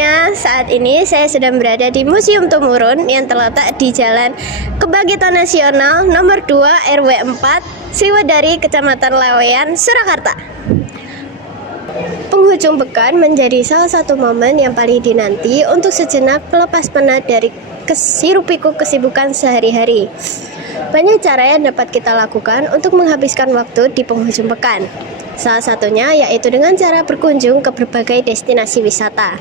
semuanya, saat ini saya sedang berada di Museum Tumurun yang terletak di Jalan Kebangkitan Nasional nomor 2 RW 4 Sriwedari, Kecamatan Laweyan, Surakarta. Penghujung pekan menjadi salah satu momen yang paling dinanti untuk sejenak melepas penat dari hiruk-pikuk kesibukan sehari-hari. Banyak cara yang dapat kita lakukan untuk menghabiskan waktu di penghujung pekan. Salah satunya yaitu dengan cara berkunjung ke berbagai destinasi wisata.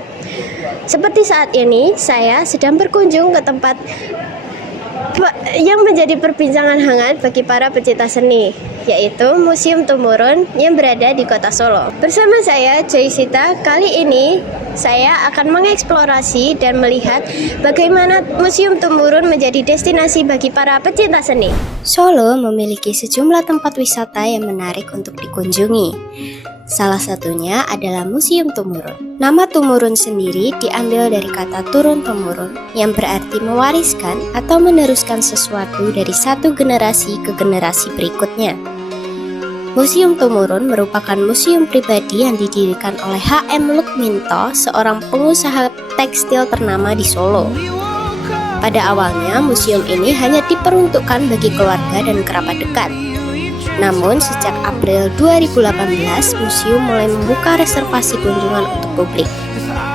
Seperti saat ini, saya sedang berkunjung ke tempat yang menjadi perbincangan hangat bagi para pecinta seni, yaitu Museum Tumurun yang berada di Kota Solo. Bersama saya, Joy Sita, kali ini saya akan mengeksplorasi dan melihat bagaimana Museum Tumurun menjadi destinasi bagi para pecinta seni. Solo memiliki sejumlah tempat wisata yang menarik untuk dikunjungi. Salah satunya adalah Museum Tumurun. Nama Tumurun sendiri diambil dari kata turun-temurun yang berarti mewariskan atau meneruskan sesuatu dari satu generasi ke generasi berikutnya. Museum Tumurun merupakan museum pribadi yang didirikan oleh H.M. Lukminto, seorang pengusaha tekstil ternama di Solo. Pada awalnya, museum ini hanya diperuntukkan bagi keluarga dan kerabat dekat. Namun, sejak April 2018, museum mulai membuka reservasi kunjungan untuk publik.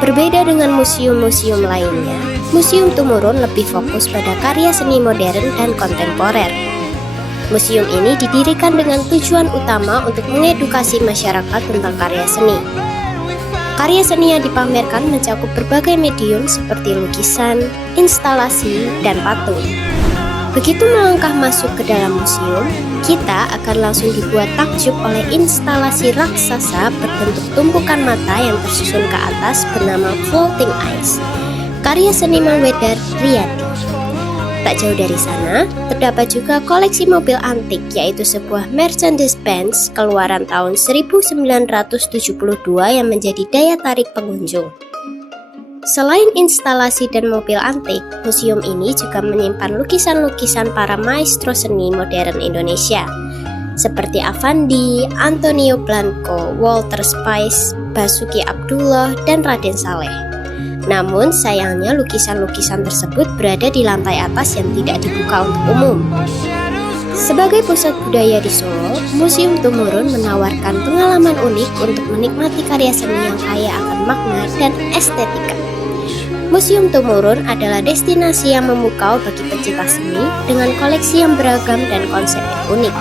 Berbeda dengan museum-museum lainnya, Museum Tumurun lebih fokus pada karya seni modern dan kontemporer. Museum ini didirikan dengan tujuan utama untuk mengedukasi masyarakat tentang karya seni. Karya seni yang dipamerkan mencakup berbagai medium seperti lukisan, instalasi, dan patung. Begitu melangkah masuk ke dalam museum, kita akan langsung dibuat takjub oleh instalasi raksasa berbentuk tumpukan mata yang tersusun ke atas bernama Floating Eyes, karya seniman Wedar Riyadi. Tak jauh dari sana, terdapat juga koleksi mobil antik, yaitu sebuah Mercedes-Benz keluaran tahun 1972 yang menjadi daya tarik pengunjung. Selain instalasi dan mobil antik, museum ini juga menyimpan lukisan-lukisan para maestro seni modern Indonesia, seperti Avandi, Antonio Blanco, Walter Spice, Basuki Abdullah, dan Raden Saleh. Namun sayangnya lukisan-lukisan tersebut berada di lantai atas yang tidak dibuka untuk umum. Sebagai pusat budaya di Solo, Museum Tumurun menawarkan pengalaman unik untuk menikmati karya seni yang kaya akan makna dan estetika. Museum Tumurun adalah destinasi yang memukau bagi pecinta seni dengan koleksi yang beragam dan konsep yang unik.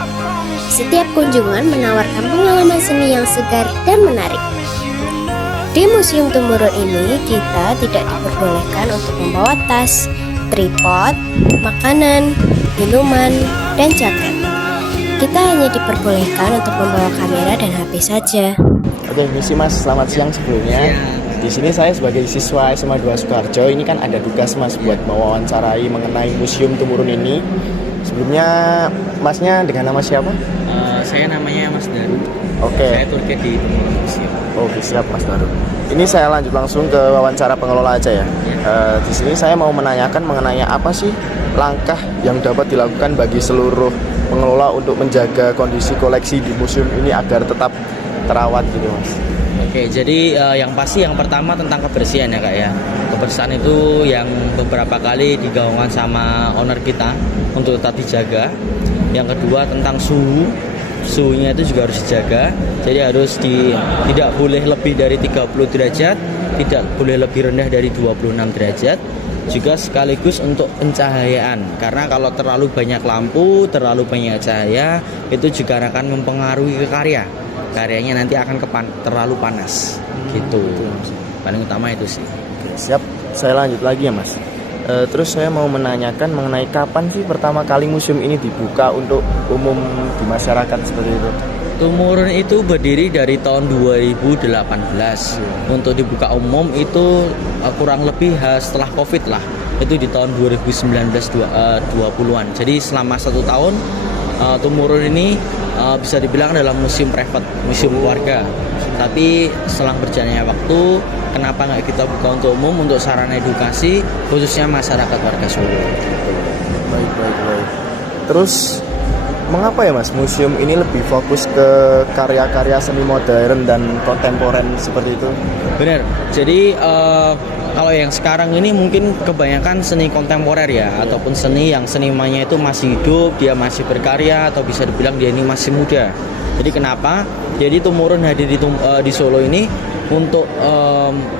Setiap kunjungan menawarkan pengalaman seni yang segar dan menarik. Di Museum Tumurun ini, kita tidak diperbolehkan untuk membawa tas, tripod, makanan, minuman, dan jaket. Kita hanya diperbolehkan untuk membawa kamera dan HP saja. Oke, misi Mas, selamat siang sebelumnya. Di sini saya sebagai siswa SMA 2 Sukoharjo, ini kan ada tugas Mas buat mewawancarai mengenai Museum Tumurun ini. Sebelumnya Masnya dengan nama siapa? Saya namanya Mas Daru. Oke. Saya turki di Tumurun Museum. Oke, siap Mas Daru. Ini saya lanjut langsung ke wawancara pengelola aja ya. Di sini saya mau menanyakan mengenai apa sih langkah yang dapat dilakukan bagi seluruh pengelola untuk menjaga kondisi koleksi di museum ini agar tetap terawat gitu Mas. Oke, jadi yang pasti yang pertama tentang kebersihan ya Kak ya. Kebersihan itu yang beberapa kali digaungkan sama owner kita untuk tetap dijaga. Yang kedua tentang suhunya itu juga harus dijaga. Jadi harus tidak boleh lebih dari 30 derajat, tidak boleh lebih rendah dari 26 derajat. Juga sekaligus untuk pencahayaan, karena kalau terlalu banyak lampu, terlalu banyak cahaya, itu juga akan mempengaruhi ke karyanya nanti akan terlalu panas gitu. Paling utama itu sih. Siap, saya lanjut lagi ya Mas. Terus saya mau menanyakan mengenai kapan sih pertama kali museum ini dibuka untuk umum di masyarakat seperti itu? Tumurun itu berdiri dari tahun 2018. Untuk dibuka umum itu kurang lebih setelah Covid lah. Itu di tahun 2019-20an. Jadi selama 1 tahun Tumurun ini bisa dibilang adalah museum private, museum keluarga. Tapi selang berjalannya waktu, kenapa nggak kita buka untuk umum, untuk sarana edukasi khususnya masyarakat warga Solo. Baik. Terus mengapa ya Mas museum ini lebih fokus ke karya-karya seni modern dan kontemporer seperti itu? Benar. Jadi kalau yang sekarang ini mungkin kebanyakan seni kontemporer ya, ataupun seni yang senimannya itu masih hidup, dia masih berkarya, atau bisa dibilang dia ini masih muda. Jadi kenapa? Jadi Tumurun hadir di Solo ini untuk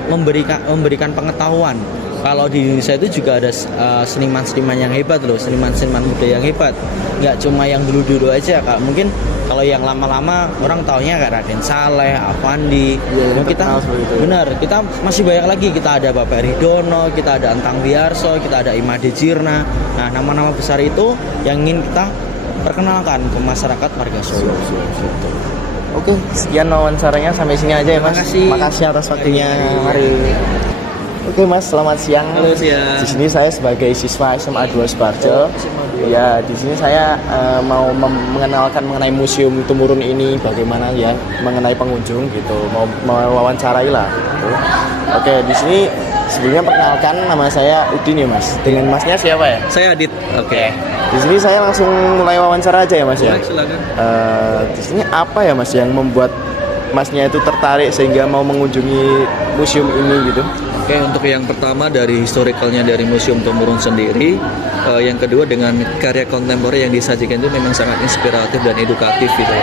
memberikan pengetahuan. Kalau di Indonesia itu juga ada seniman-seniman yang hebat loh, seniman-seniman muda yang hebat. Nggak cuma yang dulu-dulu aja Kak. Mungkin kalau yang lama-lama orang taunya kayak Raden Saleh, Avandi. Iya, Kita benar, kita masih banyak lagi. Kita ada Bapak Ridono, kita ada Entang Biarso, kita ada Imade Jirna. Nah, nama-nama besar itu yang ingin kita perkenalkan ke masyarakat warga Solo. Oke, sekian wawancaranya, sampai sini aja ya Mas. Makasih. Atas waktunya. Mari. Oke Mas, selamat siang. Halo, siang. Di sini saya sebagai siswa SMA 2 Sukoharjo. Ya, di sini saya mau mengenalkan mengenai Museum Tumurun ini, bagaimana ya mengenai pengunjung gitu, mau mewawancarai lah. Gitu. Oke, di sini sebelumnya perkenalkan, nama saya Udin ya Mas. Dengan Masnya siapa ya? Saya Adit. Oke. Di sini saya langsung mulai wawancara aja ya Mas ya. Silakan. Di sini apa ya Mas yang membuat Masnya itu tertarik sehingga mau mengunjungi museum ini gitu? Oke, untuk yang pertama dari historikalnya dari Museum Tumurun sendiri, yang kedua dengan karya kontemporer yang disajikan itu memang sangat inspiratif dan edukatif gitu.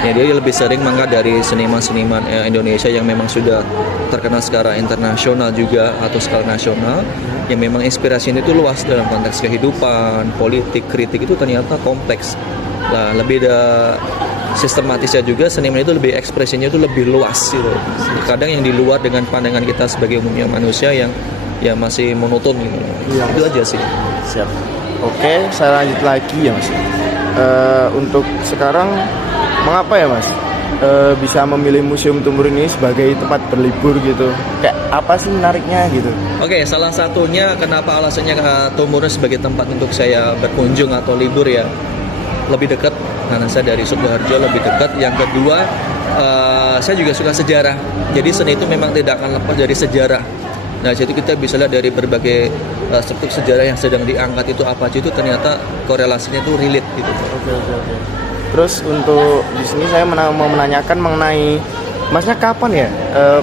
Ya, dia lebih sering mengangkat dari seniman-seniman Indonesia yang memang sudah terkenal secara internasional juga atau skala nasional, yang memang inspirasinya itu luas dalam konteks kehidupan, politik, kritik itu ternyata kompleks. Nah, lebih sistematisnya juga seniman itu lebih ekspresinya itu lebih luas gitu. Kadang yang di luar dengan pandangan kita sebagai umumnya manusia yang ya masih monoton gitu. Iya, Itu aja sih. Siap. Oke, saya lanjut lagi ya Mas. Untuk sekarang mengapa ya Mas bisa memilih Museum Tumurun ini sebagai tempat berlibur gitu? Kayak apa sih menariknya gitu? Oke, salah satunya kenapa alasannya Tumurun sebagai tempat untuk saya berkunjung atau libur ya, lebih dekat karena saya dari Sukoharjo, lebih dekat. Yang kedua, saya juga suka sejarah. Jadi seni itu memang tidak akan lepas dari sejarah. Nah, jadi kita bisa lihat dari berbagai struktur sejarah yang sedang diangkat itu apa aja, itu ternyata korelasinya itu relate gitu. Oke. Terus untuk di sini saya mau menanyakan mengenai Masnya kapan ya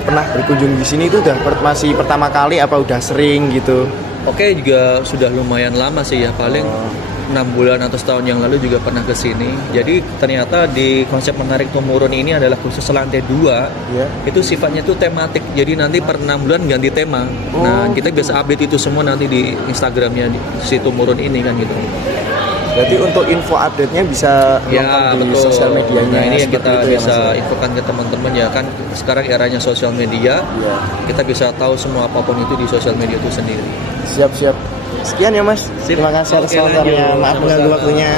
pernah berkunjung di sini, itu udah masih pertama kali apa udah sering gitu? Oke, juga sudah lumayan lama sih ya, paling 6 bulan atau setahun yang lalu juga pernah ke sini. Jadi ternyata di konsep menarik Tumurun ini adalah khusus lantai 2. Itu sifatnya tuh tematik. Jadi nanti per 6 bulan ganti tema. Nah, kita bisa update itu semua nanti di Instagramnya si Tumurun ini kan gitu. Jadi untuk info update-nya bisa Ya, nonton di betul. sosial medianya. Nah, ini yang seperti kita itu ya, bisa Mas? infokan ke teman-teman ya kan. Sekarang eranya sosial media. Iya. Kita bisa tahu semua apapun itu di sosial media itu sendiri. Siap. Sekian ya Mas. Sip. Terima kasih atas Oke, wawancaranya. lanjut. Maaf mengganggu Sama-sama. waktunya.